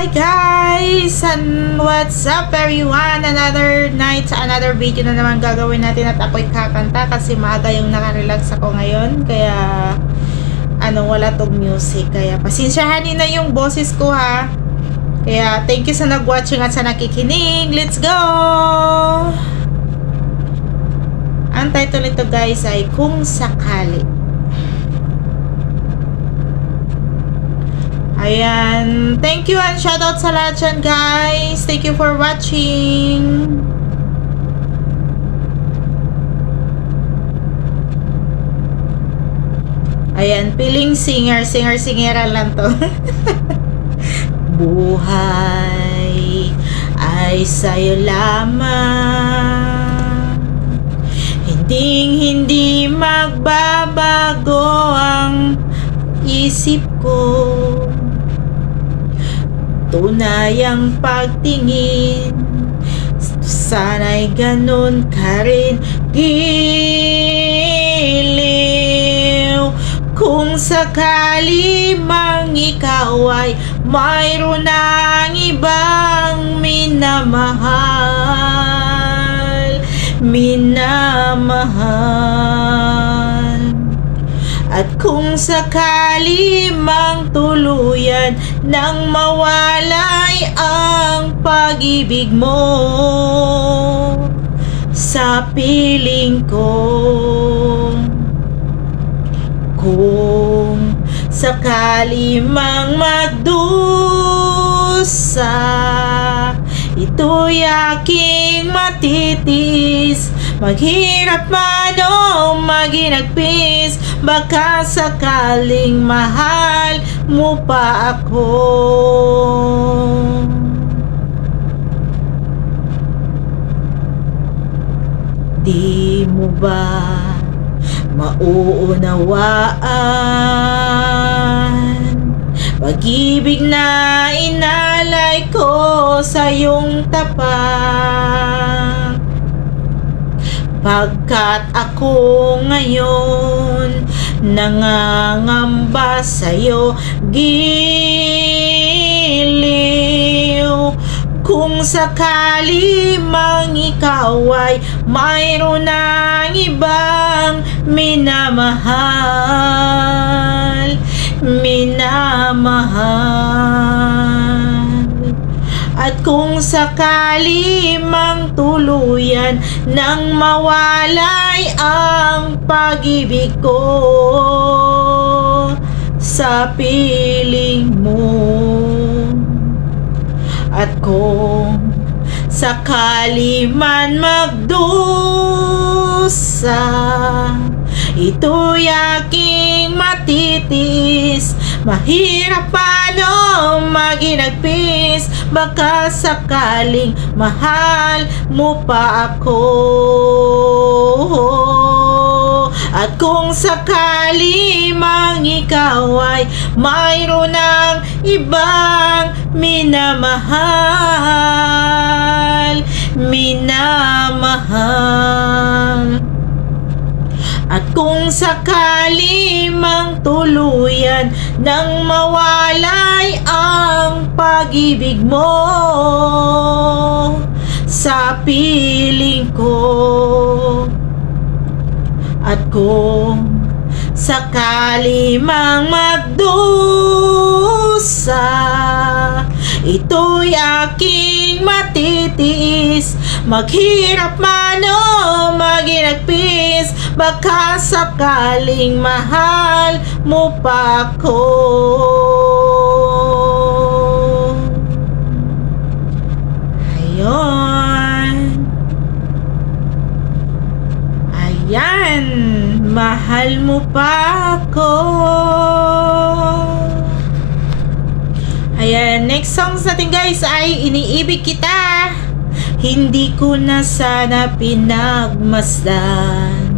Hi guys! And what's up everyone? Another night, another video na naman gagawin natin at ako'y kakanta kasi maaga yung nakarelax ako ngayon. Kaya, wala tong music. Kaya, pasensyahanin na yung boses ko ha. Kaya, thank you sa nag-watching at sa nakikinig. Let's go! Ang title nito guys ay Kung Sakali. Ayan. Thank you and shoutout sa lahat dyan, guys. Thank you for watching. Ayan. Feeling singer. Singer-singeran lang to. Buhay ay sa'yo lamang. Hindi magbabago ang isip ko. Tunay ang pagtingin, sana'y ganun ka rin giliw. Kung sakali mang ikaw ay mayroon ng ibang minamahal, at kung sakali mang tuluyan nang mawalay ang pag-ibig mo sa piling ko, kung sakali mang magdusa, ito'y aking matitiis. Maghirap man o maginagpis, baka sakaling mahal mo pa ako. Di mo ba mauunawaan pag-ibig na inalay ko sa iyong tapat? Pagkat ako ngayon nangangamba sa'yo, giliw. Kung sakali mang ikaw ay mayroon ng ibang minamahal, at kung sakali mang tuluyan nang mawalay ang pag-ibig ko sa piling mo, at kung sakali man magdusa, ito'y aking matitiis. Mahirap paano maginagpis, baka sakaling mahal mo pa ako. At kung sakali mang ikaw ay mayroon ng ibang minamahal, at kung sakali mang tuluyan nang mawalay ang pag-ibig mo sa piling ko, at kung sakali mang magdusa, ito'y aking matitiis. Maghirap man o maginagpis, baka sakaling mahal mo pa ako. Ayan, mahal mo pa ako. Ayan, next songs natin guys ay Iniibig Kita. Hindi ko na sana pinagmasdan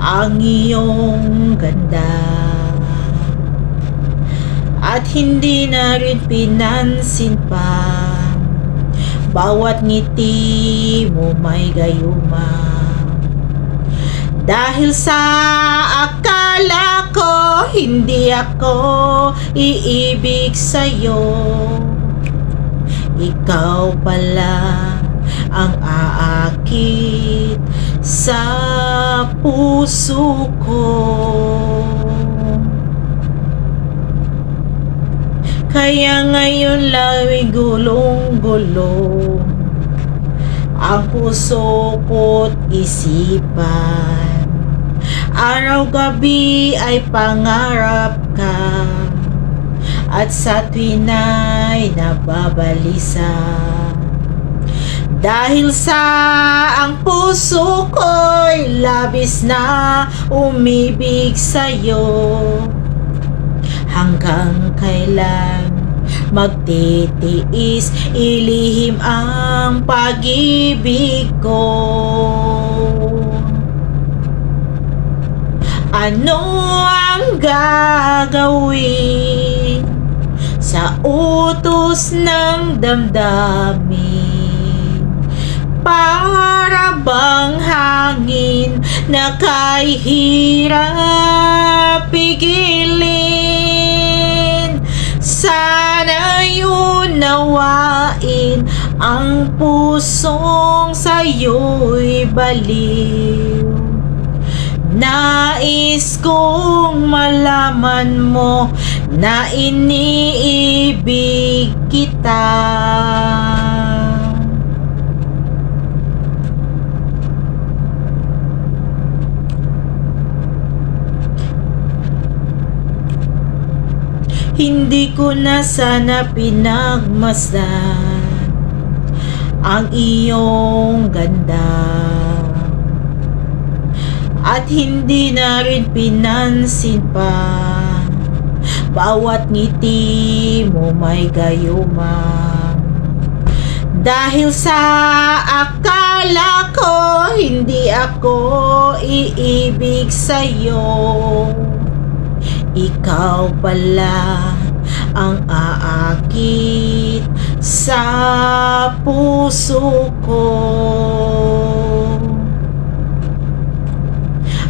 ang iyong ganda, at hindi na rin pinansin pa bawat ngiti mo may gayuma. Dahil sa akala ko hindi ako iibig sa'yo, ikaw pala ang aakit sa puso ko. Kaya ngayon la'y gulong-gulo ang puso ko't isipan. Araw-gabi ay pangarap ka, at sa tuwina'y nababalisa. Dahil sa ang puso ko'y labis na umibig sa'yo. Hanggang kailan magtitiis, ilihim ang pag-ibig ko. Ano ang gagawin sa utos ng damdamin? Para bang hangin na kay hirap pigilin? Sana'y unawain ang pusong sa'yo'y baliw. Nais kong malaman mo na iniibig kita. Hindi ko na sana pinagmasdan ang iyong ganda, at hindi na rin pinansin pa bawat ngiti mo may gayuma. Dahil sa akala ko hindi ako iibig sa'yo, ikaw pala ang aakit sa puso ko.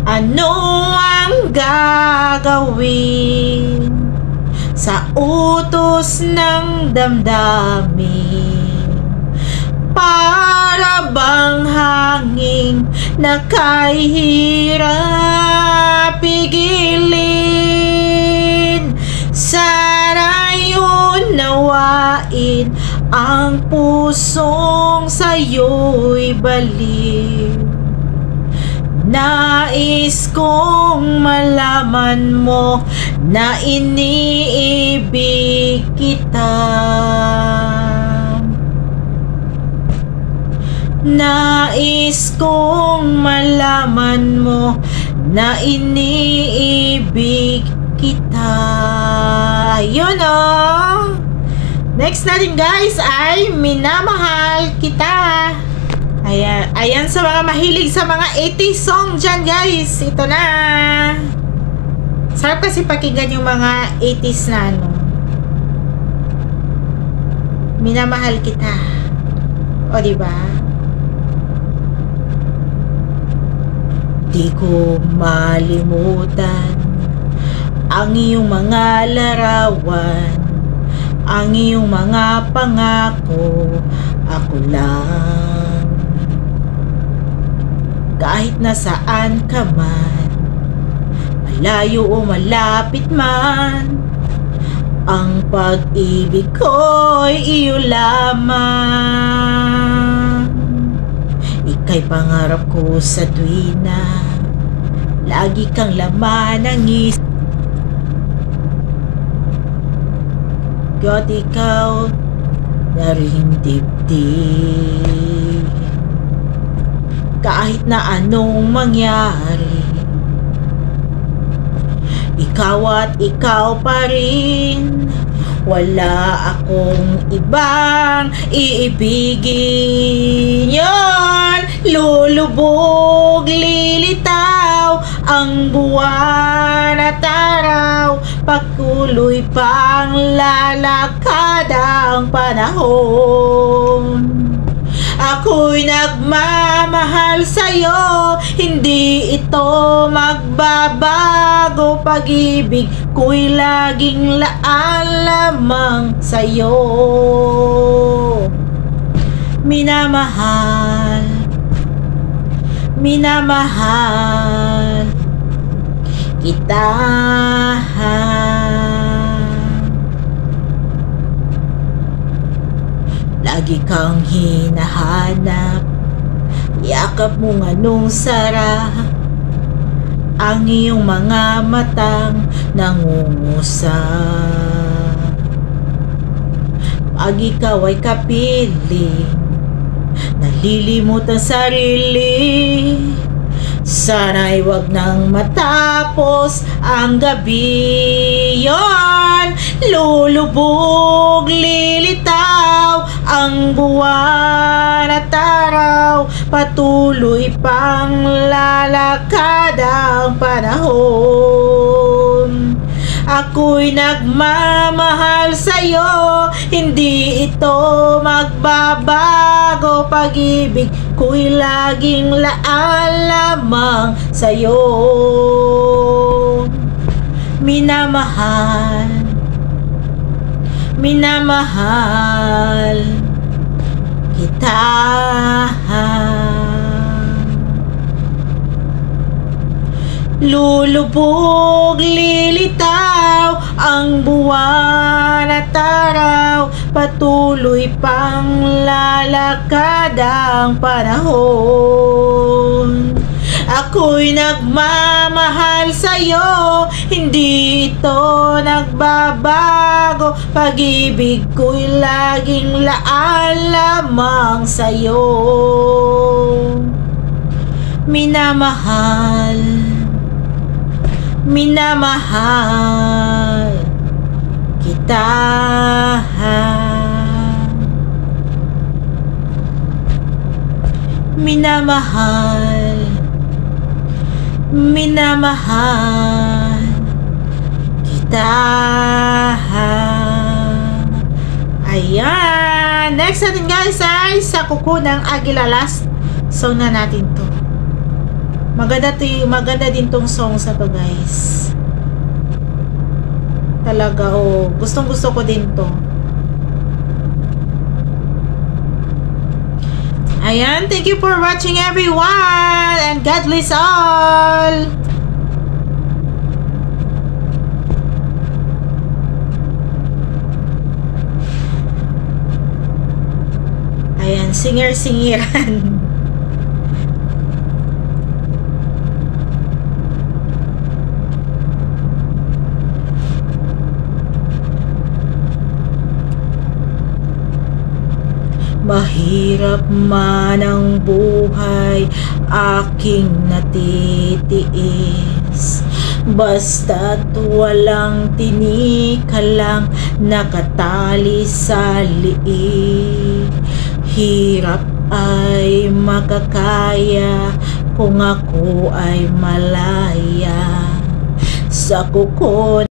Ano ang gagawin sa utos ng damdamin? Para bang hangin na kay hirap pigilin? Sana'y unawain ang pusong sa'yo'y baliw. Nais kong malaman mo na iniibig kita. Nais kong malaman mo na iniibig kita. Yun oh. Next natin guys ay Minamahal Kita. Ayan sa mga mahilig sa mga 80s song dyan guys. Ito na. Sarap kasi pakinggan yung mga 80s na ano. Minamahal kita. O diba? Di ko malimutan ang iyong mga larawan, ang iyong mga pangako. Ako lang. Kahit nasaan ka man, malayo o malapit man, ang pag-ibig ko'y iyo lamang. Ika'y pangarap ko sa tuwina, lagi kang laman ng isip. At ikaw na rin dibdib. Kahit na anong mangyari, ikaw at ikaw pa rin. Wala akong ibang iibigin. Yon, lulubog, lilitaw ang buwan at araw, pagtuloy pang lalakad ang panahon. Ako'y nagmamahal sa'yo, hindi ito magbabago. Pag-ibig ko'y laging laan lamang sa'yo. minamahal, minamahal kita. Lagi kang hinahanap, yakap mo nganong sarap ang iyong mga matang nangungusap. Pag ikaw ay kapiling, nalilimot ang sarili, sana'y wag nang matapos ang gabi. Yon, lulubog, lilitaw ang buwan at araw, patuloy pang lalakad ang panahon. Ako'y nagmamahal sa'yo, hindi ito magbabago. Pag-ibig ko'y laging laan lamang sa'yo. Minamahal, minamahal kita. Lulubog, lilitaw ang buwan at araw, patuloy pang lalakad ang panahon. Ako'y nagmamahal sa'yo, hindi ito nagbabago. Pag-ibig ko'y laging laan lamang sa'yo. Minamahal, minamahal kita. Minamahal, minamahal kita. Ayan, next natin guys ay sa Kuko ng Aguila. Last song na natin to. Maganda din tong song sa to guys. Talaga, oh, gustong gusto ko din to. Ayan, thank you for watching everyone, and God bless all. Ayan, singer-singiran. Mahirap man ang buhay aking natitiis, basta't walang tinikalang nakatali sa liig. Hirap ay makakaya kung ako ay malaya sa kuko.